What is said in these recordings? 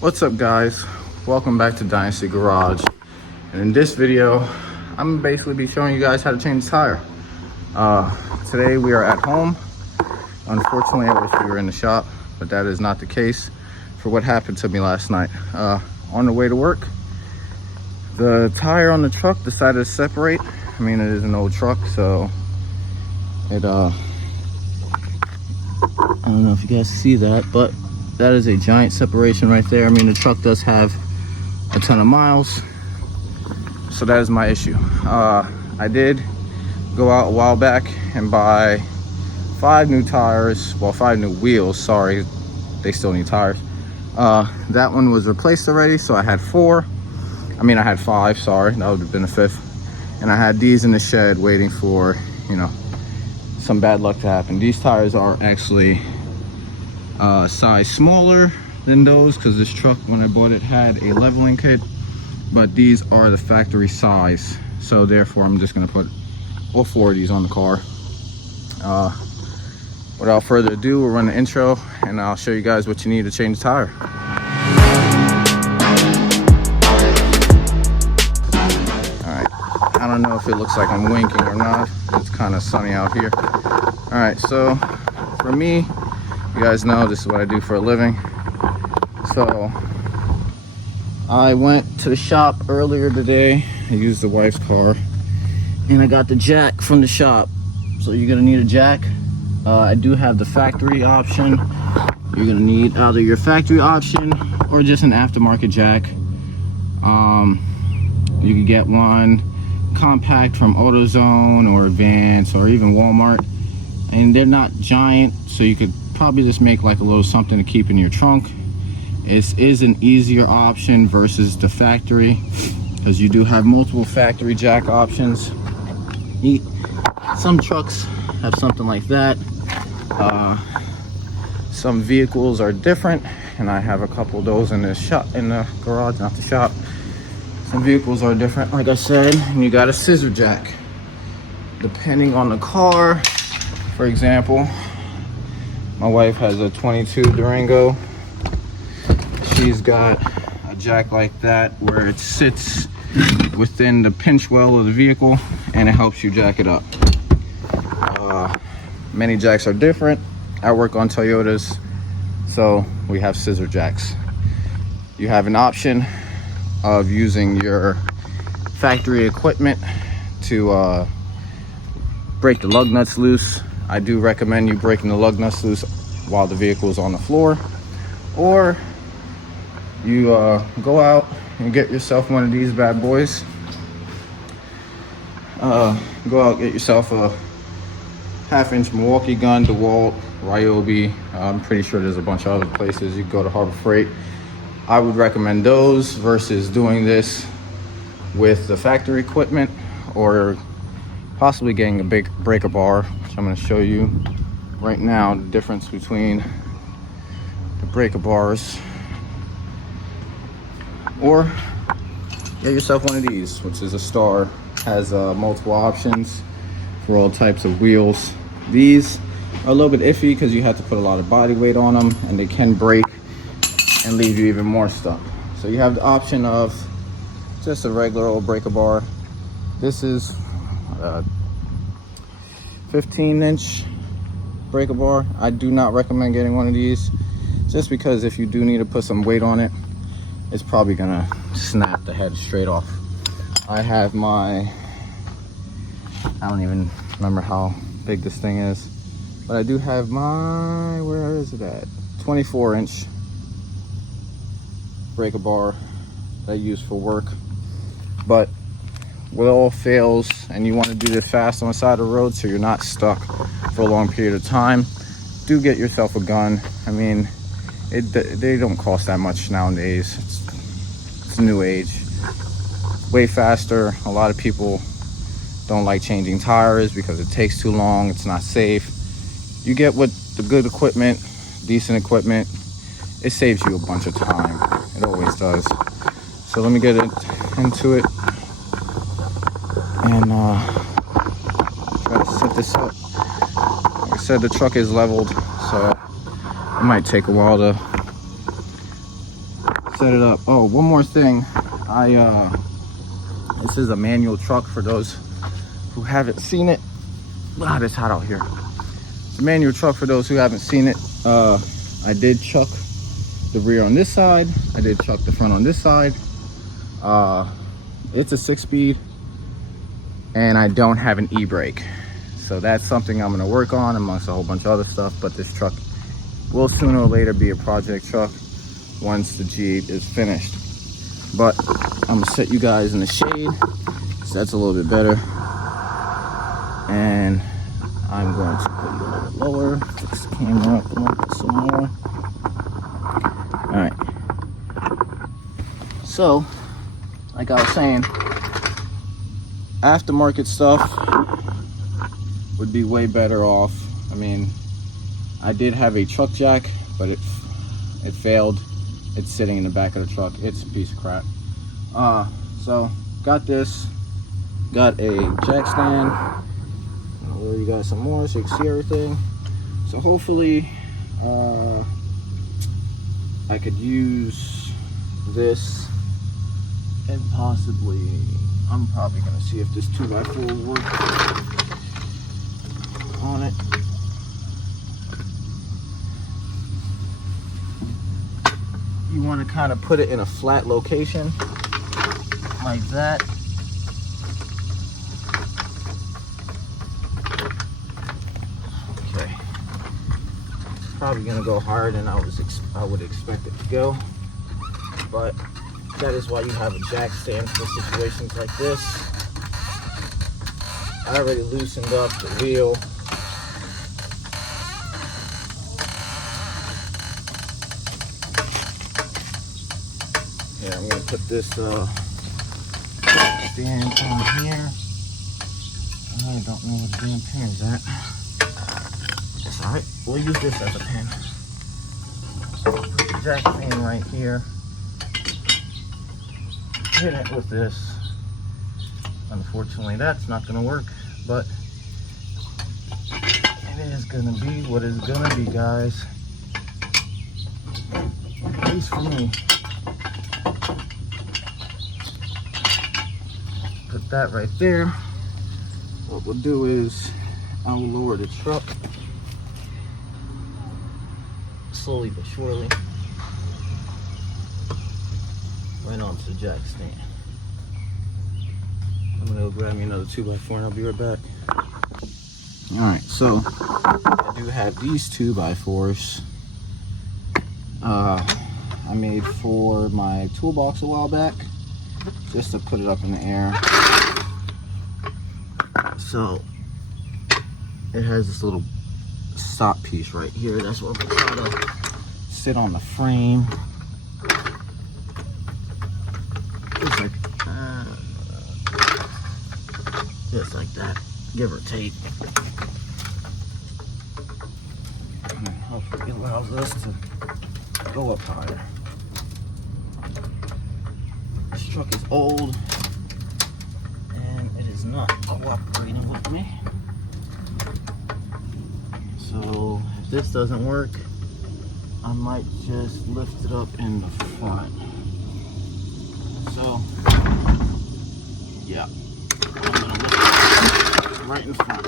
What's up, guys? Welcome back to Dynasty Garage. And in this video, I'm gonna basically be showing you guys how to change a tire. Today we are at home. Unfortunately, I wish we were in the shop, but that is not the case for what happened to me last night. On the way to work, the tire on the truck decided to separate. I mean, it is an old truck, so it I don't know if you guys see that, but that is a giant separation right there. I mean, the truck does have a ton of miles, so that is my issue. I did go out a while back and buy 5 new tires, well, 5 new wheels, sorry, they still need tires. That one was replaced already, so I had 4. I mean, I had 5, sorry, that would have been a 5th. And I had these in the shed waiting for, you know, some bad luck to happen. These tires are actually size smaller than those, because this truck, when I bought it, had a leveling kit, but these are the factory size, so therefore I'm just going to put all 4 of these on the car. Without further ado, we'll run the intro and I'll show you guys what you need to change the tire. Alright, I don't know if it looks like I'm winking or not. It's kind of sunny out here. Alright, so for me, you guys know this is what I do for a living. So I went to the shop earlier today. I used the wife's car and I got the jack from the shop. So you're gonna need a jack. I do have the factory option. You're gonna need either your factory option or just an aftermarket jack. You can get one compact from AutoZone or Advance or even Walmart, and they're not giant, so you could probably just make like a little something to keep in your trunk. It is an easier option versus the factory, because you do have multiple factory jack options. Some trucks have something like that. Some vehicles are different, and I have a couple of those in the shop, in the garage, not the shop. Some vehicles are different, like I said, and you got a scissor jack. Depending on the car, for example, my wife has a 22 Durango. She's got a jack like that where it sits within the pinch well of the vehicle and it helps you jack it up. Many jacks are different. I work on Toyotas, so we have scissor jacks. You have an option of using your factory equipment to break the lug nuts loose. I do recommend you breaking the lug nuts loose while the vehicle is on the floor, or you go out and get yourself one of these bad boys. Go out, get yourself a 1/2-inch Milwaukee gun, DeWalt, Ryobi. I'm pretty sure there's a bunch of other places. You can go to Harbor Freight. I would recommend those versus doing this with the factory equipment, or possibly getting a big breaker bar, which I'm going to show you right now the difference between the breaker bars. Or get yourself one of these, which is a Star. Has multiple options for all types of wheels. These are a little bit iffy because you have to put a lot of body weight on them, and they can break and leave you even more stuck. So you have the option of just a regular old breaker bar. This is 15-inch breaker bar. I do not recommend getting one of these, just because if you do need to put some weight on it, it's probably gonna snap the head straight off. I have my, I don't even remember how big this thing is, but I do have my, where is it at? 24-inch breaker bar that I use for work. But with all fails and you want to do this fast on the side of the road so you're not stuck for a long period of time, do get yourself a gun. I mean, they don't cost that much nowadays. It's a new age. Way faster. A lot of people don't like changing tires because it takes too long. It's not safe. You get with the good equipment, decent equipment, it saves you a bunch of time. It always does. So let me get into it and try to set this up. Like I said, the truck is leveled, so it might take a while to set it up. Oh, one more thing. This is a manual truck for those who haven't seen it. God, it's hot out here. It's a manual truck for those who haven't seen it. I did chuck the rear on this side. I did chuck the front on this side. It's a 6-speed and I don't have an e-brake. So that's something I'm gonna work on amongst a whole bunch of other stuff, but this truck will sooner or later be a project truck once the G8 is finished. But I'm gonna set you guys in the shade, so that's a little bit better. And I'm going to put you a little bit lower, fix the camera up a little bit some more. All right. So, like I was saying, aftermarket stuff would be way better off. I mean, I did have a truck jack, but it failed. It's sitting in the back of the truck. It's a piece of crap. So got this. Got a jack stand. I'll lure you guys some more so you can see everything. So hopefully, I could use this and possibly, I'm probably gonna see if this 2x4 will work on it. You want to kind of put it in a flat location like that. Okay, it's probably gonna go higher than I would expect it to go, but that is why you have a jack stand for situations like this. I already loosened up the wheel. Yeah, I'm gonna put this stand on here. I don't know where the damn pin is at. That's alright, we'll use this as a pin. So put the jack stand right here. Hit it with this. Unfortunately, that's not gonna work, but it is gonna be what it's gonna be, guys. At least for me. Put that right there. What we'll do is I will lower the truck slowly but surely right onto the jack stand. I'm gonna go grab me another 2x4 and I'll be right back. All right, so I do have these 2x4s. I made for my toolbox a while back, just to put it up in the air. So it has this little stop piece right here. That's what I'm gonna try to sit on the frame. Just like that, give or take. And hopefully it allows us to go up higher. This truck is old and it is not cooperating with me. So if this doesn't work, I might just lift it up in the front. So yeah, I'm gonna lift it right in front.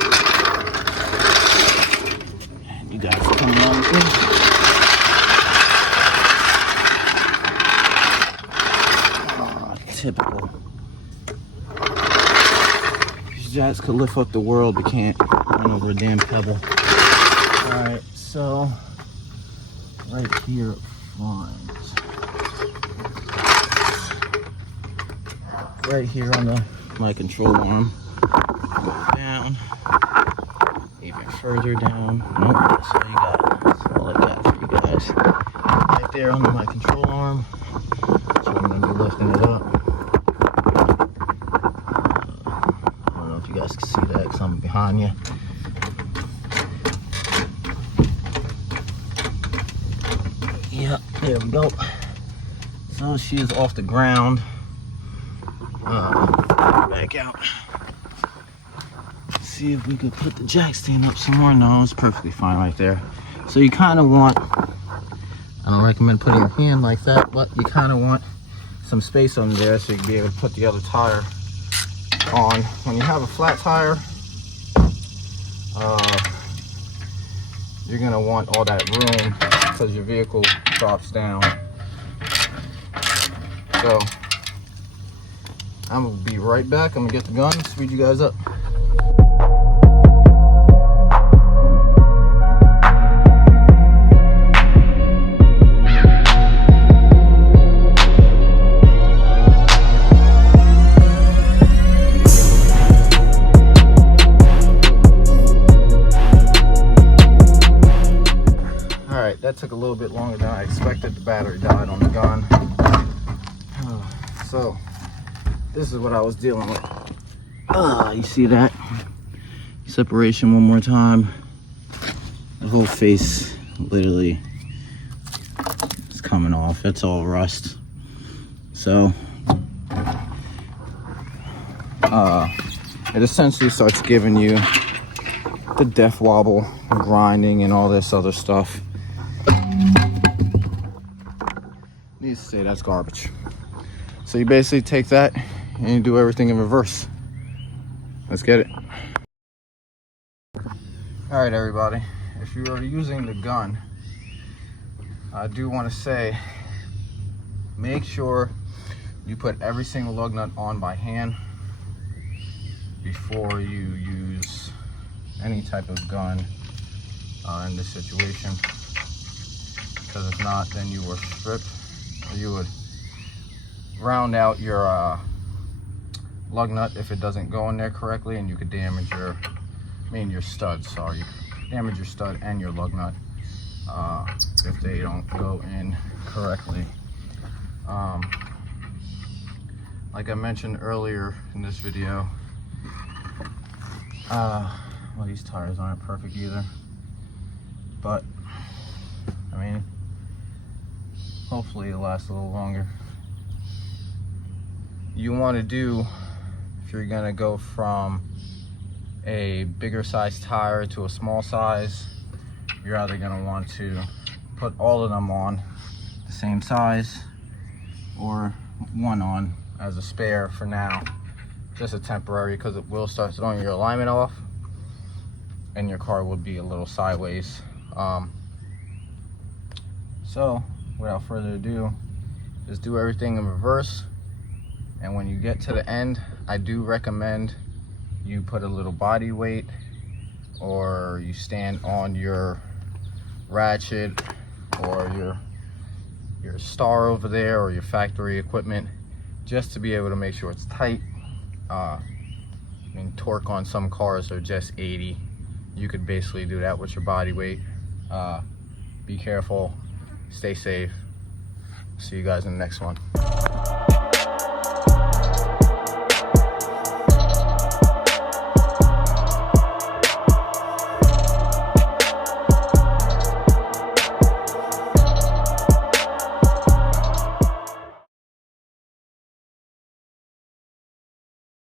And you guys are coming along with me. Typical. These jacks could lift up the world, but can't run over a damn pebble. Alright, so right here up front. Right here on my control arm. Go down. Even further down. Nope, that's all you got. That's all I got for you guys. Right there under my control arm. So I'm gonna be lifting it up. You guys can see that because I'm behind you. Yep, there we go. So she is off the ground. Back out. See if we could put the jack stand up some more. No, it's perfectly fine right there. So you kind of want I don't recommend putting your hand like that, but you kind of want some space under there so you can be able to put the other tire on. When you have a flat tire, you're gonna want all that room because your vehicle drops down. So I'm gonna be right back. I'm gonna get the gun, speed you guys up. That took a little bit longer than I expected. The battery died on the gun. So this is what I was dealing with. You see that? Separation one more time. The whole face literally is coming off. It's all rust. So it essentially starts giving you the death wobble, grinding, and all this other stuff. Needs to say that's garbage. So you basically take that and you do everything in reverse. Let's get it. All right, everybody. If you are using the gun, I do want to say, make sure you put every single lug nut on by hand before you use any type of gun in this situation. Because if not, then you will strip. You would round out your lug nut if it doesn't go in there correctly, and you could damage your stud, sorry. Damage your stud and your lug nut if they don't go in correctly. Like I mentioned earlier in this video, well, these tires aren't perfect either, but I mean, hopefully it'll last a little longer. You want to do, if you're going to go from a bigger size tire to a small size, you're either going to want to put all of them on the same size or one on as a spare for now. Just a temporary, because it will start throwing your alignment off and your car would be a little sideways. So without further ado, just do everything in reverse, and when you get to the end, I do recommend you put a little body weight, or you stand on your ratchet or your star over there, or your factory equipment, just to be able to make sure it's tight. I mean, torque on some cars are just 80. You could basically do that with your body weight. Be careful. Stay safe. See you guys in the next one.